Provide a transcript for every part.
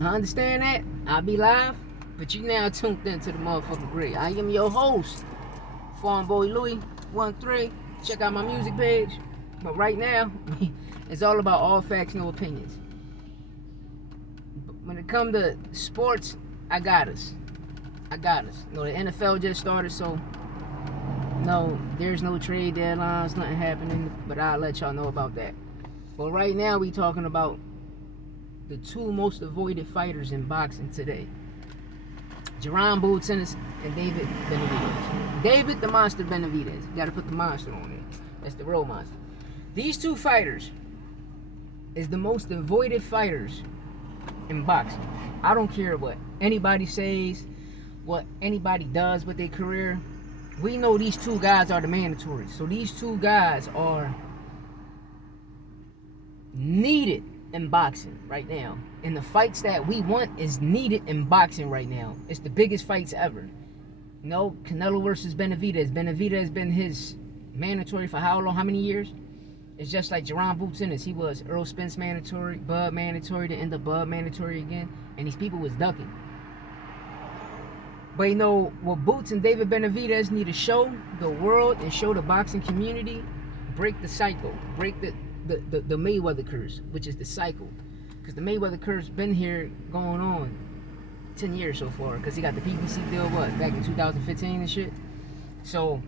I understand that. I'll be live, but you now tuned into the motherfucking grid. I am your host, Farm Boy Louis 13. Check out my music page. But right now, it's all about all facts, no opinions. But when it comes to sports, I got us. The NFL just started, so no, there's no trade deadlines, nothing happening. But I'll let y'all know about that. But right now, we talking about the two most avoided fighters in boxing today. Jaron Boots Ennis and David Benavidez. David the Monster Benavidez. You gotta put the monster on it. That's the real monster. These two fighters is the most avoided fighters in boxing. I don't care what anybody says, what anybody does with their career. We know these two guys are the mandatories. So these two guys are needed in boxing right now. And the fights that we want is needed in boxing right now. It's the biggest fights ever. No, Canelo versus Benavidez. Benavidez has been his mandatory for how long? How many years? It's just like Jaron Boots Ennis. He was Earl Spence mandatory, Bud mandatory, to end up Bud mandatory again. And these people was ducking. But you know, what Boots and David Benavidez need to show the world and show the boxing community, break the cycle, break the Mayweather curse, which is the cycle. Because the Mayweather curse been here going on 10 years so far. Because he got the PBC deal, back in 2015 and shit. So,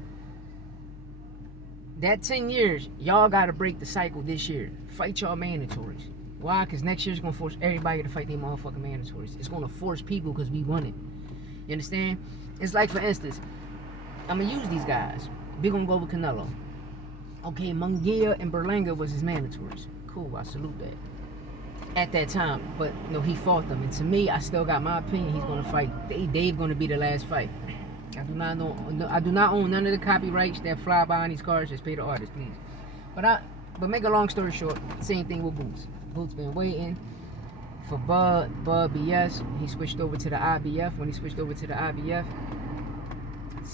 that 10 years, y'all got to break the cycle this year. Fight y'all mandatories. Why? Because next year's going to force everybody to fight their motherfucking mandatories. It's going to force people because we want it. You understand? It's like, for instance, I'm going to use these guys. We're going to go with Canelo. Okay, Munguia and Berlanga was his mandatories. Cool, I salute that. At that time, but no, he fought them. And to me, I still got my opinion. He's gonna fight. Dave gonna be the last fight. I do not own none of the copyrights that fly by on these cars. Just pay the artist, please. But make a long story short, same thing with Boots. Boots been waiting for Bud BS. He switched over to the IBF. When he switched over to the IBF,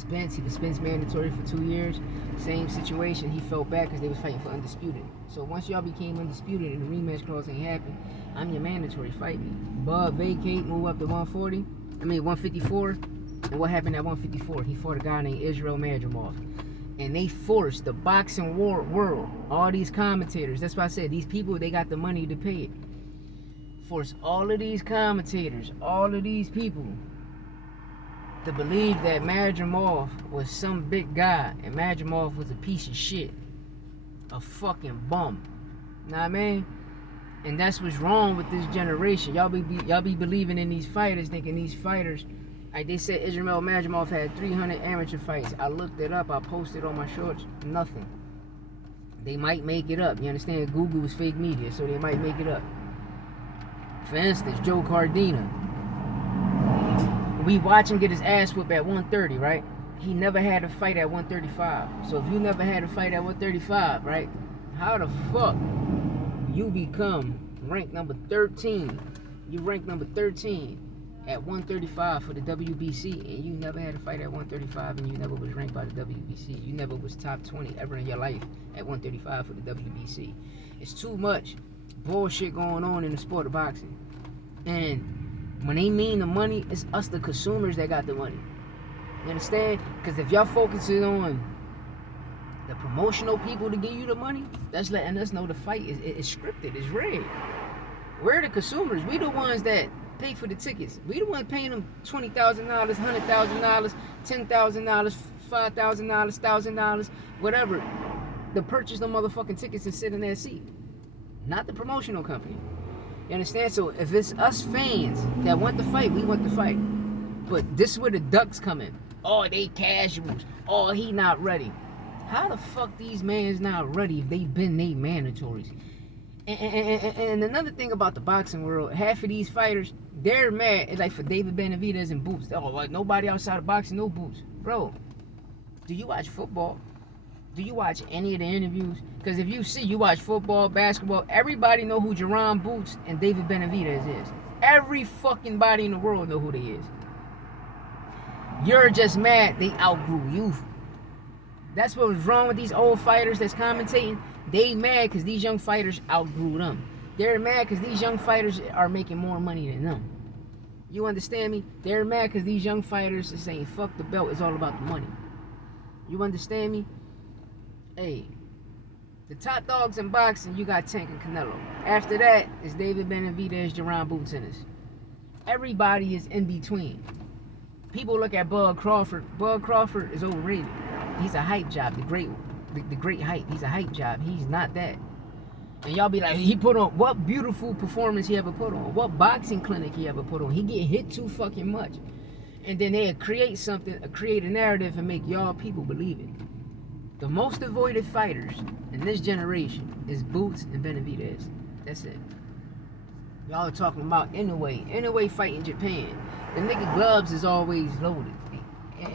he was Spence mandatory for 2 years. Same situation. He fell back because they was fighting for undisputed. So once y'all became undisputed and the rematch clause ain't happened, I'm your mandatory. Fight me. Bud vacate, move up to 154. And what happened at 154? He fought a guy named Israel Madrimov. And they forced the boxing world, all these commentators. That's why I said these people, they got the money to pay it. Force all of these commentators, all of these people, to believe that Madrimov was some big guy and Madrimov was a piece of shit, a fucking bum. Know what I mean? And that's what's wrong with this generation. Y'all be believing in these fighters, thinking these fighters. Like they said, Israel Madrimov had 300 amateur fights. I looked it up. I posted on my shorts. Nothing. They might make it up. You understand? Google is fake media, so they might make it up. For instance, Joe Cardina. We watch him get his ass whipped at 130, right? He never had a fight at 135. So if you never had a fight at 135, right? How the fuck you become ranked number 13? You rank number 13 at 135 for the WBC, and you never had a fight at 135, and you never was ranked by the WBC. You never was top 20 ever in your life at 135 for the WBC. It's too much bullshit going on in the sport of boxing. And when they mean the money, it's us, the consumers, that got the money. You understand? Because if y'all focusing on the promotional people to give you the money, that's letting us know the fight is scripted, it's rigged. We're the consumers. We the ones that pay for the tickets. We the ones paying them $20,000, $100,000, $10,000, $5,000, $1,000, whatever, to purchase the motherfucking tickets and sit in that seat. Not the promotional company. You understand? So if it's us fans that want the fight, we want the fight. But this is where the ducks come in. Oh, they casuals. Oh, he not ready. How the fuck these mans not ready if they been they mandatories? And another thing about the boxing world, half of these fighters, they're mad. It's like for David Benavidez and Boots. Oh, like nobody outside of boxing, no Boots. Bro, do you watch football? Do you watch any of the interviews? Because if you watch football, basketball, everybody know who Jaron Boots and David Benavidez is. Every fucking body in the world know who they is. You're just mad they outgrew you. That's what was wrong with these old fighters that's commentating. They mad because these young fighters outgrew them. They're mad because these young fighters are making more money than them. You understand me? They're mad because these young fighters are saying, fuck the belt, it's all about the money. You understand me? Hey, the top dogs in boxing, you got Tank and Canelo. After that, it's David Benavidez, Jerron Boots Ennis. Everybody is in between. People look at Bud Crawford. Bud Crawford is overrated. He's a hype job, the great hype. He's a hype job. He's not that. And y'all be like, he put on, what beautiful performance he ever put on? What boxing clinic he ever put on? He get hit too fucking much. And then they create something, create a narrative and make y'all people believe it. The most avoided fighters in this generation is Boots and Benavidez. That's it. Y'all are talking about Inoue fighting Japan. The nigga gloves is always loaded.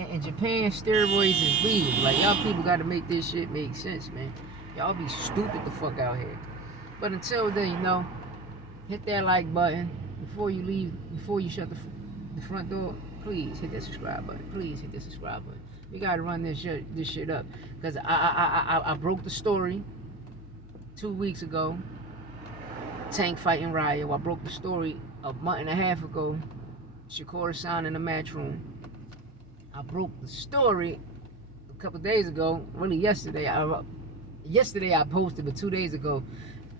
In Japan, steroids is legal. Like, y'all people gotta make this shit make sense, man. Y'all be stupid the fuck out here. But until then, you know, hit that like button before you leave, before you shut the front door. Please hit that subscribe button. Please hit that subscribe button. We gotta run this shit up, cause I broke the story 2 weeks ago. Tank fighting Ryo. I broke the story a month and a half ago. Shakur signed in the match room. I broke the story a couple days ago. Really yesterday. Yesterday I posted, but 2 days ago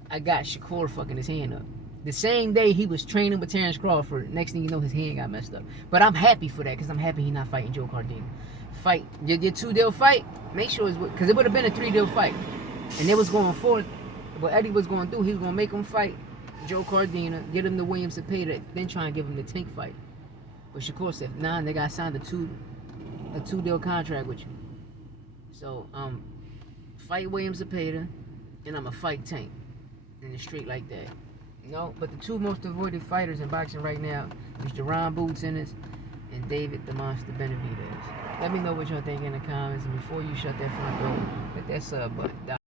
I got Shakur fucking his hand up. The same day he was training with Terrence Crawford, next thing you know, his hand got messed up. But I'm happy for that, because I'm happy he's not fighting Joe Cardino. Fight, your 2-deal fight, make sure it's, because it would have been a 3-deal fight. And they was going forward, what Eddie was going to do, he was going to make him fight Joe Cardino, get him the Williams to pay that, then try and give him the Tank fight. But Shakur said, nah, they got signed a 2-deal contract with you. So, fight Williams Zepeda, and I'm going to fight Tank in the street like that. No, but the two most avoided fighters in boxing right now is Jerron Boots Ennis and David the Monster Benavidez. Let me know what y'all think in the comments, and before you shut that front door, hit that sub button.